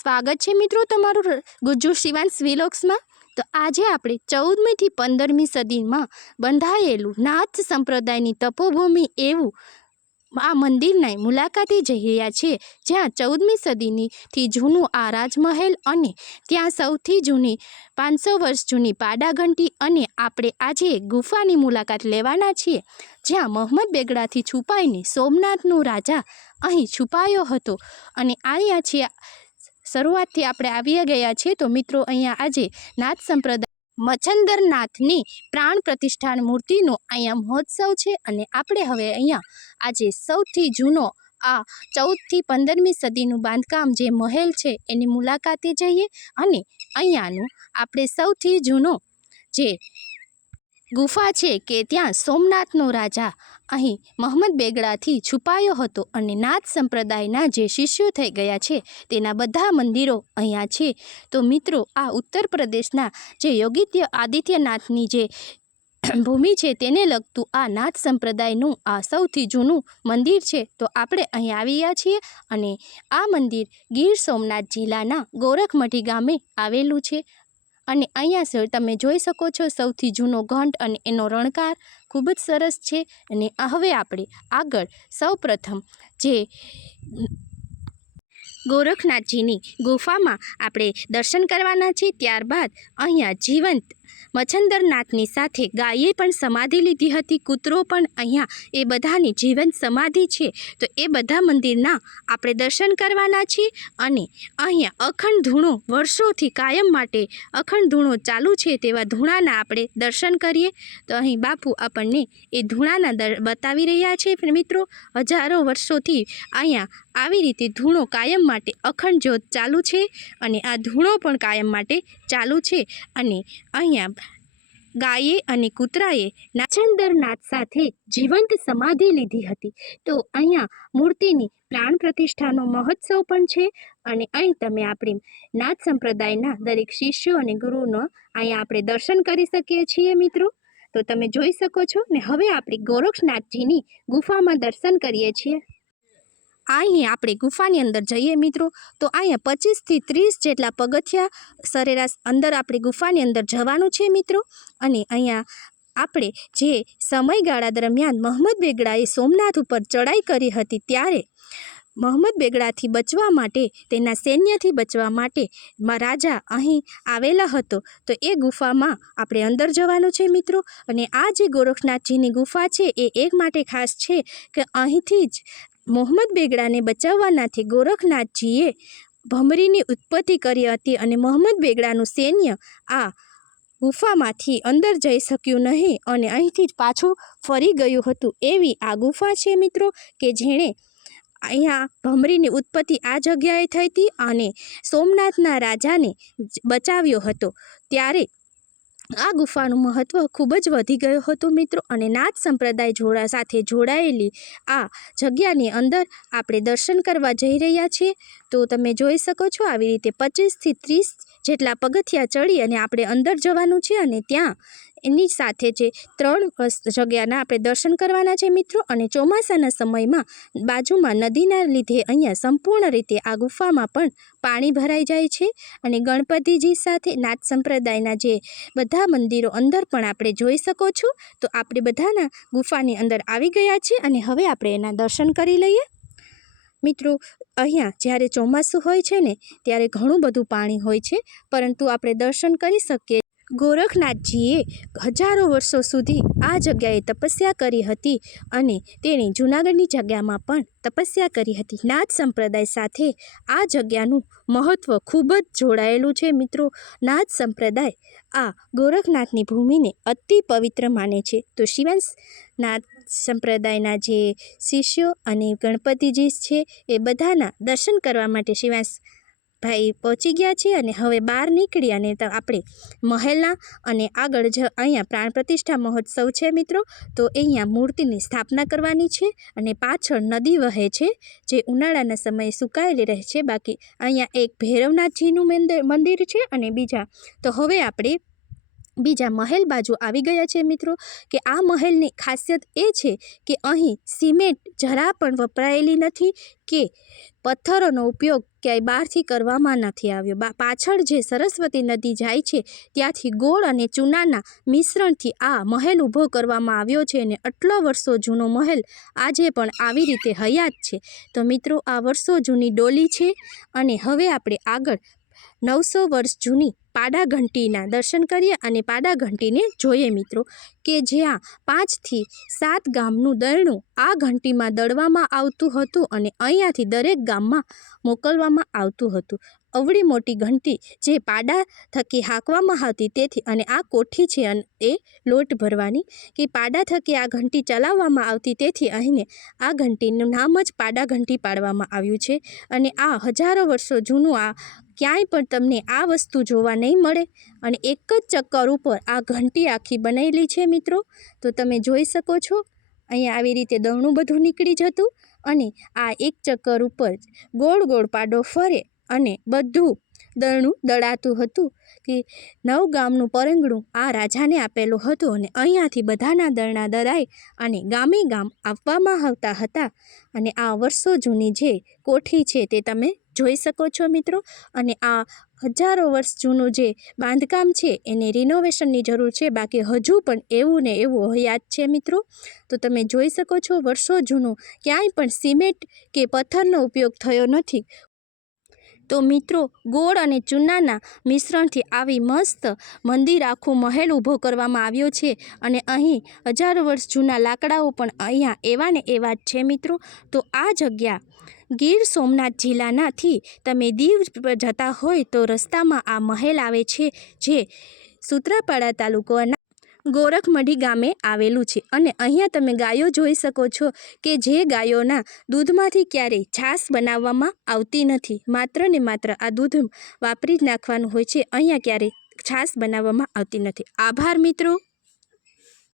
સ્વાગત છે મિત્રો તમારું ગુજ્જુ શિવાંશ વિલોક્સમાં તો આજે આપણે ચૌદમીથી પંદરમી સદીમાં બંધાયેલું નાથ સંપ્રદાયની તપોભૂમિ એવું આ મંદિરની મુલાકાતે જઈ રહ્યા છીએ જ્યાં ચૌદમી સદીનીથી જૂનું આ રાજમહેલ અને ત્યાં સૌથી જૂની પાંચસો વર્ષ જૂની પાડાઘંટી અને આપણે આજે ગુફાની મુલાકાત લેવાના છીએ. જ્યાં મોહમ્મદ બેગડાથી છુપાઈને સોમનાથનો રાજા અહીં છુપાયો હતો અને અહીંયા છીએ શરૂઆતથી આપણે આવી ગયા છીએ તો મિત્રો અહીંયા આજે નાથ સંપ્રદાય મચ્છંદરનાથની પ્રાણ પ્રતિષ્ઠાન મૂર્તિનો અહીંયા મહોત્સવ છે અને આપણે હવે અહીંયા આજે સૌથી જૂનો આ ચૌદથી પંદરમી સદીનું બાંધકામ જે મહેલ છે એની મુલાકાતે જઈએ અને અહીંયાનું આપણે સૌથી જૂનો જે ગુફા છે કે ત્યાં સોમનાથનો રાજા, અહીં મોહમ્મદ બેગડાથી છુપાયો હતો અને નાથ સંપ્રદાયના જે શિષ્યો થઈ ગયા છે તેના બધા મંદિરો અહીંયા છે. તો મિત્રો, આ ઉત્તર પ્રદેશના જે યોગિત્ય આદિત્યનાથની જે ભૂમિ છે તેને લગતું આ નાથ સંપ્રદાયનું આ સૌથી જૂનું મંદિર છે. તો આપણે અહીં આવી ગયા છીએ અને આ મંદિર ગીર સોમનાથ જિલ્લાના ગોરખમઢી ગામે આવેલું છે. અને અહીંયા સર તમે જોઈ શકો છો સૌથી જૂનો ઘંટ અને એનો રણકાર ખૂબ જ સરસ છે અને હવે આપણે આગળ સૌપ્રથમ જે ગોરખનાથજીની ગુફામાં આપણે દર્શન કરવાના છે, ત્યારબાદ અહીંયા જીવંત મચ્છંદરનાથની સાથે ગાયે પણ સમાધિ લીધી હતી. કૂતરો પણ અહીંયા એ બધાની જીવન સમાધિ છે. તો એ બધા મંદિરના આપણે દર્શન કરવાના છે અને અહીંયા અખંડ ધૂણો વર્ષોથી કાયમ માટે અખંડ ધૂણો ચાલુ છે તેવા ધૂણાના આપણે દર્શન કરીએ. તો અહીં બાપુ આપણને એ ધૂણાના દર બતાવી રહ્યા છે. મિત્રો, હજારો વર્ષોથી અહીંયા આવી રીતે ધૂણો કાયમ માટે અખંડ જ્યોત ચાલુ છે અને આ ધૂણો પણ કાયમ માટે ચાલુ છે. અને અહીંયા ગાયે અને કૂતરાએ નાચંદર નાથ સાથે જીવંત સમાધિ લીધી હતી. તો અહીંયા મૂર્તિની પ્રાણ પ્રતિષ્ઠાનો મહોત્સવ પણ છે અને અહીં તમે આપણી નાથ સંપ્રદાયના દરેક શિષ્યો અને ગુરુનો અહીંયા આપણે દર્શન કરી શકીએ છીએ મિત્રો. તો તમે જોઈ શકો છો ને હવે આપણે ગોરક્ષનાથજીની ગુફામાં દર્શન કરીએ છીએ. અહીં આપણે ગુફાની અંદર જઈએ મિત્રો, તો અહીંયા પચીસથી ત્રીસ જેટલા પગથિયા સરેરાશ અંદર આપણે ગુફાની અંદર જવાનું છે મિત્રો. અને અહીંયા આપણે જે સમયગાળા દરમિયાન મોહમ્મદ બેગડાએ સોમનાથ ઉપર ચડાઈ કરી હતી ત્યારે મોહમ્મદ બેગડાથી બચવા માટે, તેના સૈન્યથી બચવા માટે રાજા અહીં આવેલા હતો. તો એ ગુફામાં આપણે અંદર જવાનું છે મિત્રો. અને આ જે ગોરખનાથજીની ગુફા છે, એ એક માટે ખાસ છે કે અહીંથી જ મોહમ્મદ બેગડાને બચાવવાનાથી ગોરખનાથજીએ ભમરીની ઉત્પત્તિ કરી હતી અને મોહમ્મદ બેગડાનું સૈન્ય આ ગુફામાંથી અંદર જઈ શક્યું નહીં અને અહીંથી જ પાછું ફરી ગયું હતું. એવી આ ગુફા છે મિત્રો કે જેણે અહીંયા ભમરીની ઉત્પત્તિ આ જગ્યાએ થઈ હતી અને સોમનાથના રાજાને બચાવ્યો હતો. ત્યારે આ ગુફાનું મહત્ત્વ ખૂબ જ વધી ગયું હતું મિત્રો અને નાથ સંપ્રદાય જોડા સાથે જોડાયેલી આ જગ્યાની અંદર આપણે દર્શન કરવા જઈ રહ્યા છીએ. તો તમે જોઈ શકો છો આવી રીતે પચીસથી ત્રીસ જેટલા પગથિયા ચડી અને આપણે અંદર જવાનું છે અને ત્યાં એની સાથે જે ત્રણ જગ્યાના આપણે દર્શન કરવાના છે મિત્રો અને ચોમાસાના સમયમાં બાજુમાં નદીના લીધે અહીંયા સંપૂર્ણ રીતે આ ગુફામાં પણ પાણી ભરાઈ જાય છે અને ગણપતિજી સાથે નાથ સંપ્રદાયના જે બધા મંદિરો અંદર પણ આપણે જોઈ શકો છો, તો આપણે બધાના ગુફાની અંદર આવી ગયા છે અને હવે આપણે એના દર્શન કરી લઈએ. મિત્રો, અહીંયા જ્યારે ચોમાસું હોય છે ને, ત્યારે ઘણું બધું પાણી હોય છે, પરંતુ આપણે દર્શન કરી શકીએ. ગોરખનાથજીએ હજારો વર્ષો સુધી આ જગ્યાએ તપસ્યા કરી હતી અને તેણે જૂનાગઢની જગ્યામાં પણ તપસ્યા કરી હતી. નાથ સંપ્રદાય સાથે આ જગ્યાનું મહત્ત્વ ખૂબ જ જોડાયેલું છે મિત્રો. નાથ સંપ્રદાય આ ગોરખનાથની ભૂમિને અતિ પવિત્ર માને છે. તો શિવાંશ નાથ સંપ્રદાયના જે શિષ્યો અને ગણપતિજી છે એ બધાના દર્શન કરવા માટે શિવાંશ ભાઈ પહોંચી ગયા છે અને હવે બહાર નીકળી અને તો આપણે મહેલના અને આગળ જ અહીંયા પ્રાણ પ્રતિષ્ઠા મહોત્સવ છે મિત્રો. તો અહીંયા મૂર્તિની સ્થાપના કરવાની છે અને પાછળ નદી વહે છે જે ઉનાળાના સમયે સુકાયેલી રહે છે. બાકી અહીંયા એક ભૈરવનાથજીનું મંદિર છે અને બીજા તો હવે આપણે બીજા મહેલ બાજુ આવી ગયા છે મિત્રો, કે આ મહેલની ખાસિયત એ છે કે અહીં સિમેન્ટ જરા પણ વપરાયેલી નથી કે પથ્થરોનો ઉપયોગ ક્યાંય બહારથી કરવામાં નથી આવ્યો. પાછળ જે સરસ્વતી નદી જાય છે, ત્યાંથી ગોળ અને ચૂનાના મિશ્રણથી આ મહેલ ઊભો કરવામાં આવ્યો છે અને આટલો વર્ષો જૂનો મહેલ આજે પણ આવી રીતે હયાત છે. તો મિત્રો, આ વર્ષો જૂની ડોલી છે અને હવે આપણે આગળ નવસો વર્ષ જૂની પાડા ઘંટીના દર્શન કરીએ અને પાડા ઘંટીને જોઈએ મિત્રો કે જ્યાં પાંચથી સાત ગામનું દરણું આ ઘંટીમાં દળવામાં આવતું હતું અને અહીંયાથી દરેક ગામમાં મોકલવામાં આવતું હતું. અવળી મોટી ઘંટી જે પાડા થકી હાંકવામાં આવતી તેથી અને આ કોઠી છે અને એ લોટ ભરવાની કે પાડા થકી આ ઘંટી ચલાવવામાં આવતી તેથી અહીંને આ ઘંટીનું નામ જ પાડા ઘંટી પાડવામાં આવ્યું છે. અને આ હજારો વર્ષો જૂનું આ ક્યાંય પણ તમને આ વસ્તુ જોવા નહીં મળે અને એક જ ચક્કર ઉપર આ ઘંટી આખી બનેલી છે મિત્રો. તો તમે જોઈ શકો છો, અહીંયા આવી રીતે દવણું બધું નીકળી જતું અને આ એક ચક્કર ઉપર ગોળ ગોળ પાડો ફરે અને બધું દળનું દળાતું હતું કે નવ ગામનું પરંગણું આ રાજાને આપેલું હતું અને અહીંયાથી બધાના દળના દરાય અને ગામે ગામ આપવામાં આવતા હતા. અને આ વર્ષો જૂની જે કોઠી છે તે તમે જોઈ શકો છો મિત્રો. અને આ હજારો વર્ષ જૂનું જે બાંધકામ છે એને રિનોવેશનની જરૂર છે. બાકી હજુ પણ એવું ને એવું હયાત છે મિત્રો. તો તમે જોઈ શકો છો વર્ષો જૂનું ક્યાંય પણ સિમેન્ટ કે પથ્થરનો ઉપયોગ થયો નથી. તો મિત્રો, ગોળ અને ચૂનાના મિશ્રણથી આવી મસ્ત મંદિર આખું મહેલ ઊભો કરવામાં આવ્યો છે અને અહીં હજારો વર્ષ જૂના લાકડાઓ પણ અહીંયા એવા ને એવા જ છે મિત્રો. તો આ જગ્યા ગીર સોમનાથ જિલ્લાનાથી તમે દીવ પર જતા હોય તો રસ્તામાં આ મહેલ આવે છે, જે સુત્રાપાડા તાલુકાના ગોરખમઢી ગામે આવેલું છે. અને અહીંયા તમે ગાયો જોઈ શકો છો કે જે ગાયોના દૂધમાંથી ક્યારેય છાશ બનાવવામાં આવતી નથી. માત્ર ને માત્ર આ દૂધ વાપરી જ નાખવાનું હોય છે. અહીંયા ક્યારેય છાશ બનાવવામાં આવતી નથી. આભાર મિત્રો.